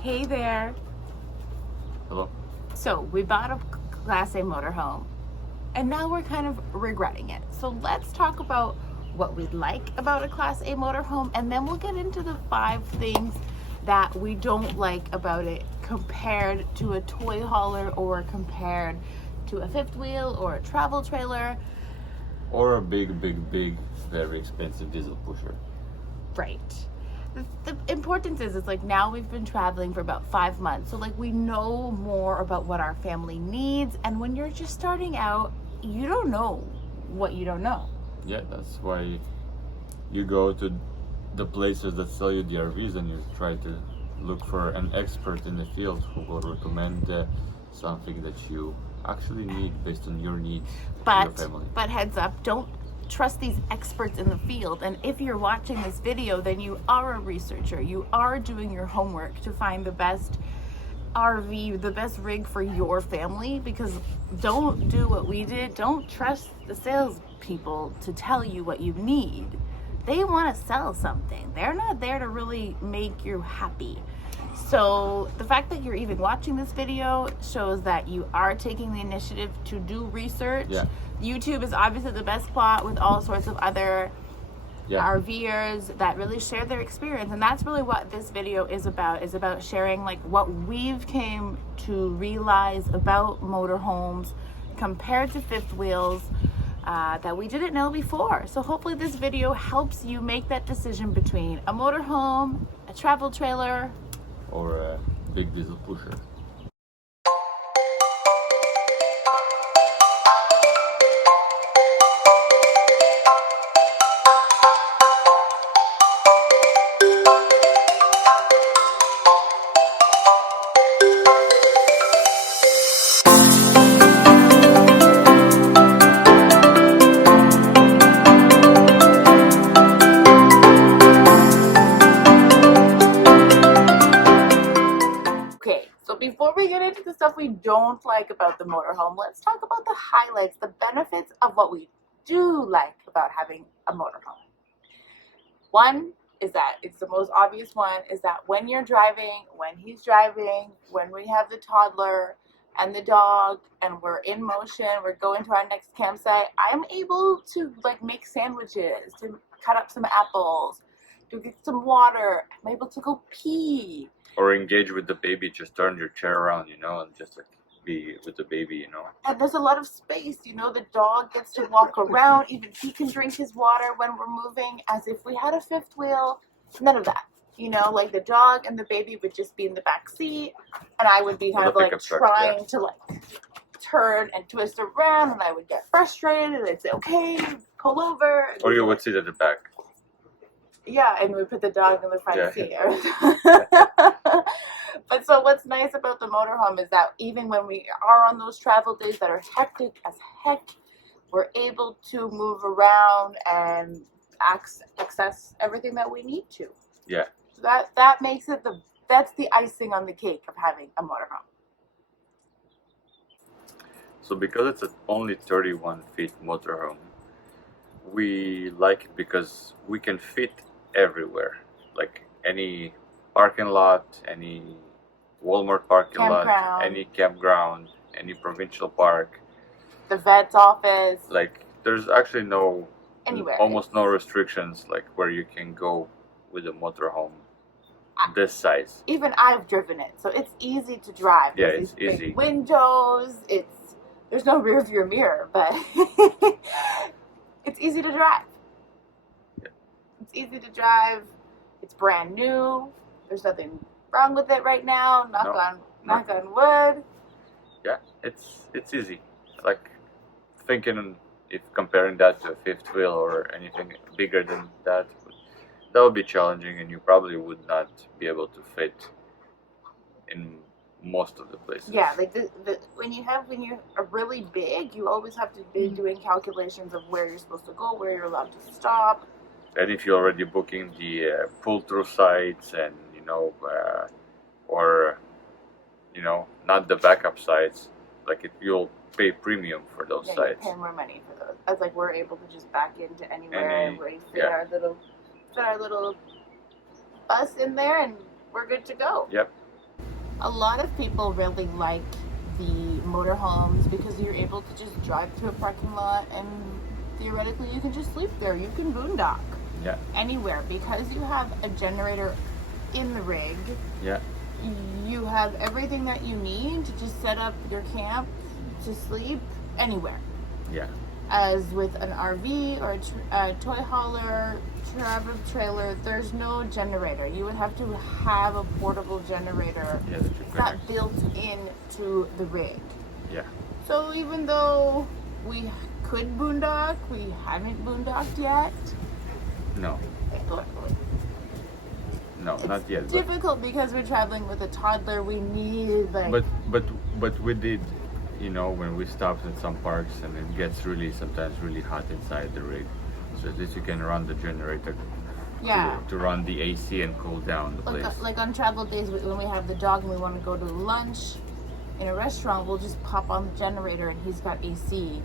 Hey there. Hello. So we bought a Class A motorhome and now we're kind of regretting it. So let's talk about what we like about a Class A motorhome, and then we'll get into the 5 things that we don't like about it compared to a toy hauler or compared to a fifth wheel or a travel trailer. Or a big, very expensive diesel pusher. Right. The importance is, it's like now we've been traveling for about 5 months. So like we know more about what our family needs. And when you're just starting out, you don't know what you don't know. Yeah, that's why you go to the places that sell you the RVs and you try to look for an expert in the field who will recommend something that you actually need based on your needs and your family. But heads up, don't trust these experts in the field. And if you're watching this video, then you are a researcher. You are doing your homework to find the best RV, the best rig for your family, because don't do what we did. Don't trust the salespeople to tell you what you need. They want to sell something. They're not there to really make you happy. So the fact that you're even watching this video shows that you are taking the initiative to do research. Yeah. YouTube is obviously the best plot with all sorts of other RVers that really share their experience, and that's really what this video is about sharing like what we've came to realize about motorhomes compared to fifth wheels that we didn't know before. So hopefully this video helps you make that decision between a motorhome, a travel trailer, or a big diesel pusher. Before we get into the stuff we don't like about the motorhome, let's talk about the highlights, the benefits of what we do like about having a motorhome. One is that it's the most obvious one, is that when you're driving, when he's driving, when we have the toddler and the dog and we're in motion, we're going to our next campsite, I'm able to like make sandwiches, to cut up some apples, to get some water. I'm able to go pee. Or engage with the baby, just turn your chair around, and just like be with the baby, And there's a lot of space, the dog gets to walk around, even he can drink his water when we're moving, as if we had a fifth wheel. None of that. Like the dog and the baby would just be in the back seat, and I would be kind of like trying to like turn and twist around, and I would get frustrated, and I'd say, okay, pull over. Or you would sit at the back. Yeah, and we put the dog in the front seat. But so what's nice about the motorhome is that even when we are on those travel days that are hectic as heck, we're able to move around and access everything that we need to. Yeah. So that makes it that's the icing on the cake of having a motorhome. So because it's an only 31 feet motorhome, we like it because we can fit everywhere, like any parking lot, any Walmart parking lot, any campground, any provincial park, the vet's office. Like there's actually almost no restrictions like where you can go with a motorhome this size. Even I've driven it, so it's easy to drive. Yeah, it's easy. Big windows, there's no rear view mirror, but it's easy to drive. It's easy to drive. It's brand new. There's nothing wrong with it right now. Knock on wood. Yeah, it's easy. Like thinking if comparing that to a fifth wheel or anything bigger than that would be challenging, and you probably would not be able to fit in most of the places. Yeah, like when you're really big, you always have to be doing calculations of where you're supposed to go, where you're allowed to stop. And if you're already booking the pull-through sites and not the backup sites, like you'll pay premium for those sites. You pay more money for those. As like we're able to just back into anywhere where we fit our little bus in there, and we're good to go. Yep. A lot of people really like the motorhomes because you're able to just drive to a parking lot and theoretically you can just sleep there. You can boondock Yeah. anywhere because you have a generator in the rig. Yeah. You have everything that you need to just set up your camp to sleep anywhere. Yeah. As with an RV or a toy hauler, travel trailer, there's no generator. You would have to have a portable generator. Yeah, that you It's not connect. built into the rig. Yeah. So even though we could boondock, we haven't boondocked yet. No. No, not yet. But, Difficult because we're traveling with a toddler. We need like. but we did, you know, when we stopped at some parks and it gets really sometimes really hot inside the rig, so at least you can run the generator Yeah. to run the AC and cool down the place. Like on travel days when we have the dog and we want to go to lunch in a restaurant, we'll just pop on the generator and he's got AC.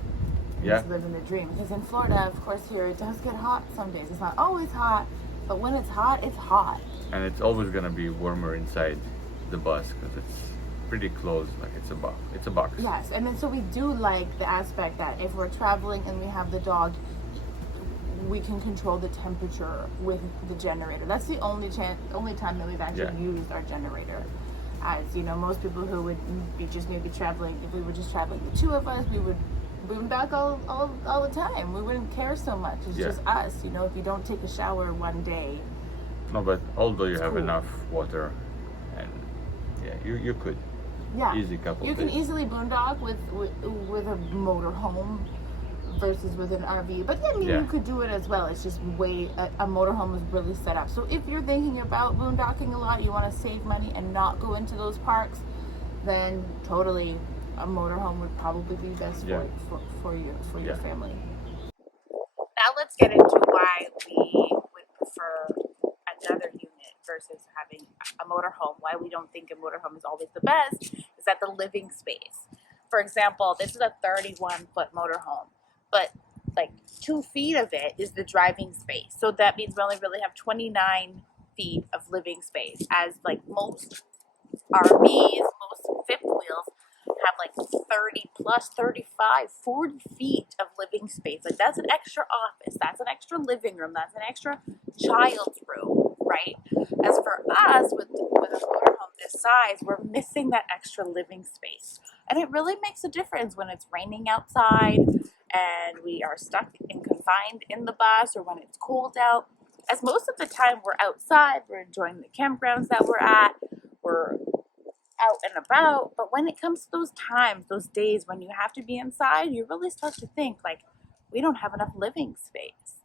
Yeah. He's living the dream. Because in Florida, of course, here it does get hot some days. It's not always hot, but when it's hot, it's hot. And it's always gonna be warmer inside the bus because it's pretty close, like it's a box. It's a box. Yes, and then so we do like the aspect that if we're traveling and we have the dog, we can control the temperature with the generator. That's the only time that we've actually used our generator. As you know, most people who would be just maybe traveling, if we were just traveling the two of us, we would boondock all the time. We wouldn't care so much. It's just us. You know, if you don't take a shower one day. No, but although you have cool. enough water, and yeah, you could. Yeah, Easy couple. you can days. easily boondock with a motorhome versus with an RV. But I mean, you could do it as well. It's just a motorhome is really set up. So if you're thinking about boondocking a lot, you want to save money and not go into those parks, then totally a motorhome would probably be best for your family. Now let's get into why we would prefer another unit versus having a motorhome. Why we don't think a motorhome is always the best is that the living space. For example, this is a 31-foot motorhome, but like 2 feet of it is the driving space. So that means we only really have 29 feet of living space, as like most RVs, most fifth wheels have like 30 plus 35 40 feet of living space. Like that's an extra office, that's an extra living room, that's an extra child's room, right? As for us with a motorhome this size, we're missing that extra living space, and it really makes a difference when it's raining outside and we are stuck and confined in the bus, or when it's cold out. As most of the time we're outside, we're enjoying the campgrounds that we're at, we're out and about, but when it comes to those times, those days when you have to be inside, you really start to think like, we don't have enough living space.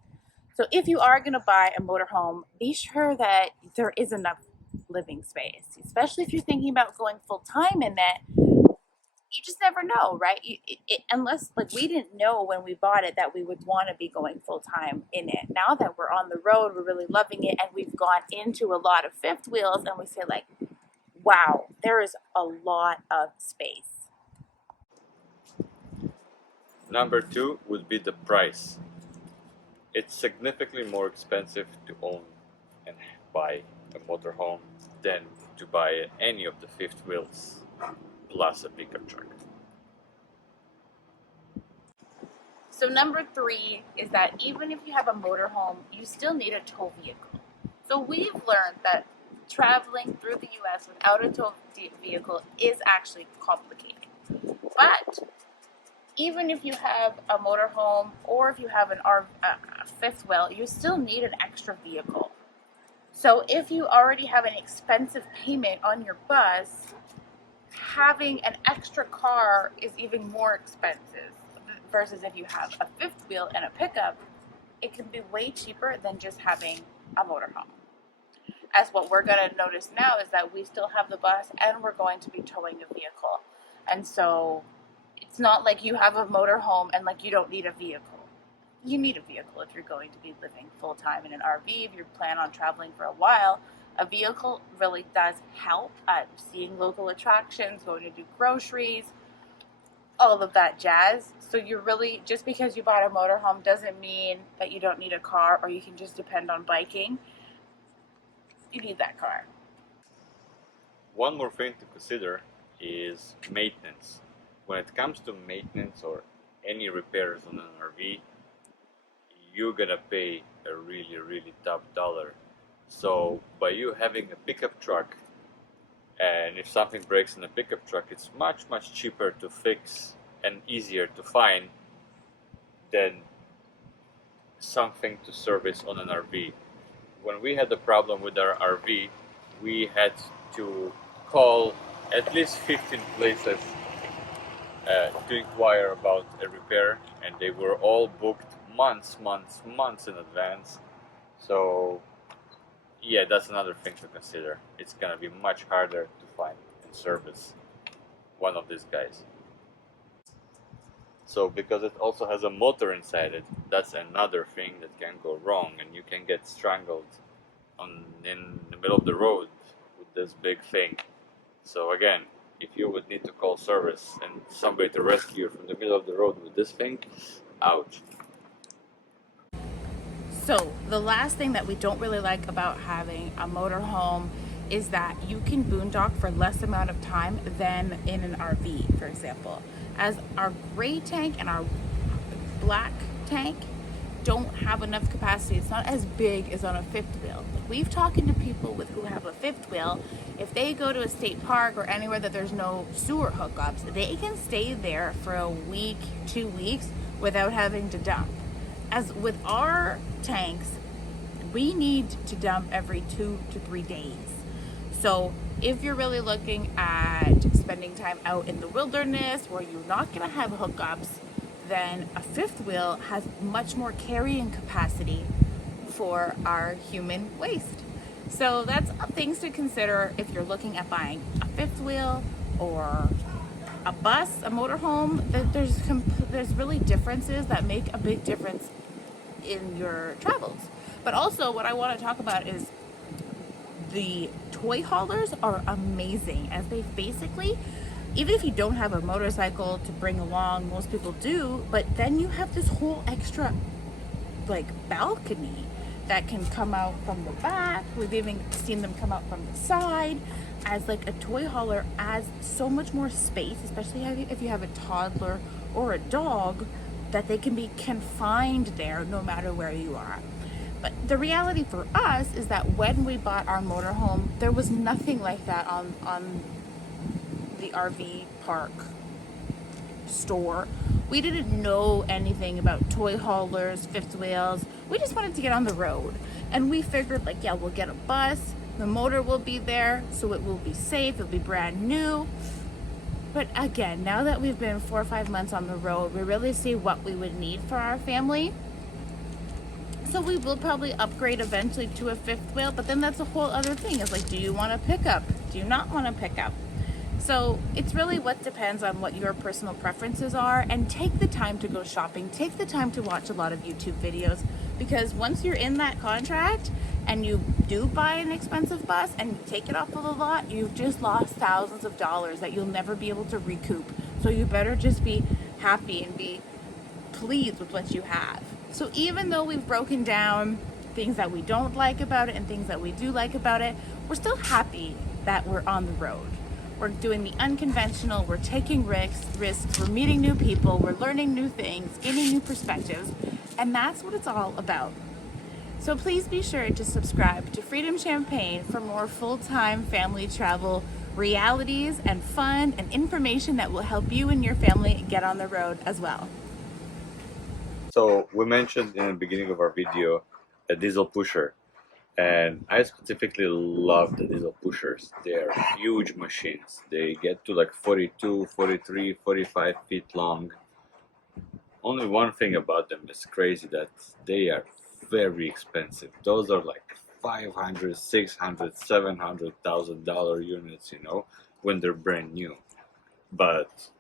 So if you are going to buy a motorhome, be sure that there is enough living space, especially if you're thinking about going full time in it. You just never know, right? Unless, like, we didn't know when we bought it that we would want to be going full time in it. Now that we're on the road, we're really loving it, and we've gone into a lot of fifth wheels, and we say like, wow, there is a lot of space. Number 2 would be the price. It's significantly more expensive to own and buy a motorhome than to buy any of the fifth wheels plus a pickup truck. So number 3 is that even if you have a motorhome, you still need a tow vehicle. So we've learned that traveling through the U.S. without a tow vehicle is actually complicated. But even if you have a motorhome or if you have a fifth wheel, you still need an extra vehicle. So if you already have an expensive payment on your bus, having an extra car is even more expensive versus if you have a fifth wheel and a pickup, it can be way cheaper than just having a motorhome. As what we're going to notice now is that we still have the bus and we're going to be towing a vehicle. And so it's not like you have a motorhome and like you don't need a vehicle. You need a vehicle if you're going to be living full time in an RV. If you plan on traveling for a while, a vehicle really does help at seeing local attractions, going to do groceries, all of that jazz. So you're really, just because you bought a motorhome doesn't mean that you don't need a car or you can just depend on biking. You need that car. one more thing to consider is maintenance. When it comes to maintenance or any repairs on an RV, you're gonna pay a really top dollar. So by you having a pickup truck, and if something breaks in a pickup truck, it's much cheaper to fix and easier to find than something to service on an RV. When we had a problem with our RV, we had to call at least 15 places to inquire about a repair, and they were all booked months in advance. So yeah, that's another thing to consider. It's gonna be much harder to find and service one of these guys. So because it also has a motor inside it, that's another thing that can go wrong, and you can get strangled in the middle of the road with this big thing. So again, if you would need to call service and somebody to rescue you from the middle of the road with this thing, ouch. So the last thing that we don't really like about having a motorhome is that you can boondock for less amount of time than in an RV, for example. As our gray tank and our black tank don't have enough capacity, it's not as big as on a fifth wheel. We've talked to people who have a fifth wheel. If they go to a state park or anywhere that there's no sewer hookups, they can stay there for a week, 2 weeks without having to dump. As with our tanks, we need to dump every 2 to 3 days. So if you're really looking at spending time out in the wilderness where you're not gonna have hookups, then a fifth wheel has much more carrying capacity for our human waste. So that's things to consider if you're looking at buying a fifth wheel or a bus, a motorhome. There's really differences that make a big difference in your travels. But also what I want to talk about is the toy haulers are amazing, as they basically, even if you don't have a motorcycle to bring along, most people do, but then you have this whole extra like balcony that can come out from the back. We've even seen them come out from the side. As like a toy hauler adds so much more space, especially if you have a toddler or a dog, that they can be confined there no matter where you are. But the reality for us is that when we bought our motorhome, there was nothing like that on the RV park store. We didn't know anything about toy haulers, fifth wheels. We just wanted to get on the road. And we figured like, yeah, we'll get a bus, the motor will be there, so it will be safe, it'll be brand new. But again, now that we've been 4 or 5 months on the road, we really see what we would need for our family. So we will probably upgrade eventually to a fifth wheel, but then that's a whole other thing. It's like, do you want to pick up? Do you not want to pick up? So it's really what depends on what your personal preferences are, and take the time to go shopping. Take the time to watch a lot of YouTube videos, because once you're in that contract and you do buy an expensive bus and you take it off of the lot, you've just lost thousands of dollars that you'll never be able to recoup. So you better just be happy and be pleased with what you have. So even though we've broken down things that we don't like about it and things that we do like about it, we're still happy that we're on the road. We're doing the unconventional, we're taking risks, we're meeting new people, we're learning new things, gaining new perspectives, and that's what it's all about. So please be sure to subscribe to Freedom Champagne for more full-time family travel realities and fun and information that will help you and your family get on the road as well. So we mentioned in the beginning of our video a diesel pusher, and I specifically love the diesel pushers. They are huge machines. They get to like 42, 43, 45 feet long. Only one thing about them is crazy, that they are very expensive. Those are like $500, $600, $700,000 units, you know, when they're brand new. But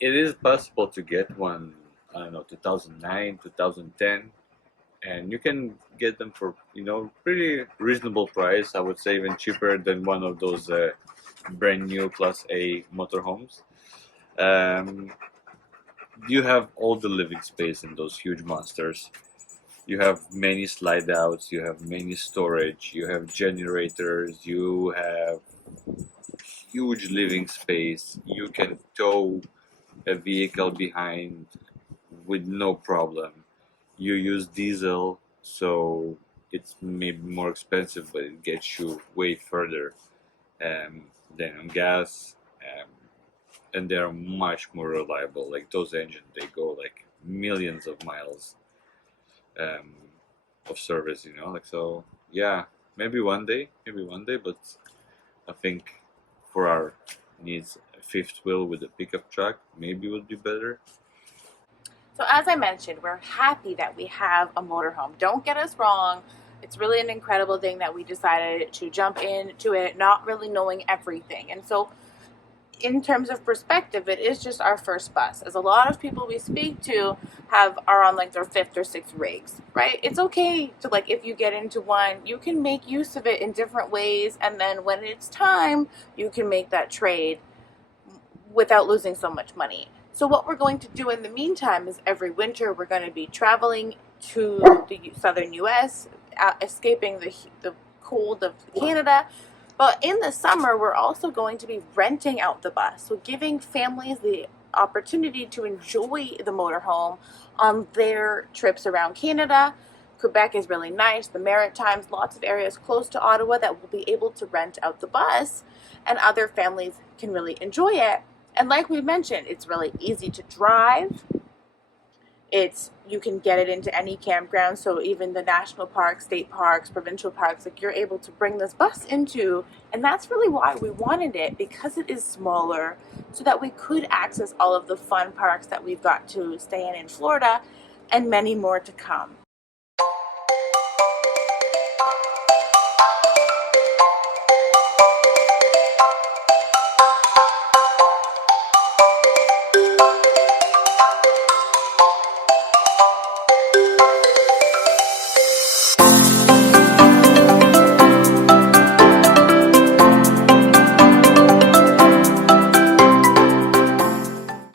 it is possible to get one, I don't know, 2009, 2010, and you can get them for, you know, pretty reasonable price. I would say even cheaper than one of those brand new Class A motorhomes. You have all the living space in those huge monsters. You have many slide outs, you have many storage, you have generators, you have huge living space. You can tow a vehicle behind with no problem. You use diesel, so it's maybe more expensive, but it gets you way further than on gas. And they're much more reliable. Like those engines, they go like millions of miles um, of service. Like so. Yeah, maybe one day, but I think for our needs, a fifth wheel with a pickup truck maybe would be better. So as I mentioned, we're happy that we have a motorhome. Don't get us wrong. It's really an incredible thing that we decided to jump into it, not really knowing everything. And so in terms of perspective, it is just our first bus. As a lot of people we speak to are on like their fifth or sixth rigs, right? It's okay to, like, if you get into one, you can make use of it in different ways, and then when it's time, you can make that trade without losing so much money. So what we're going to do in the meantime is every winter we're going to be traveling to the southern US, escaping the cold of Canada. But in the summer, we're also going to be renting out the bus, so giving families the opportunity to enjoy the motorhome on their trips around Canada. Quebec is really nice, the Maritimes, lots of areas close to Ottawa that will be able to rent out the bus, and other families can really enjoy it. And like we mentioned, it's really easy to drive. You can get it into any campground, so even the national parks, state parks, provincial parks, like, you're able to bring this bus into, and that's really why we wanted it, because it is smaller, so that we could access all of the fun parks that we've got to stay in Florida, and many more to come.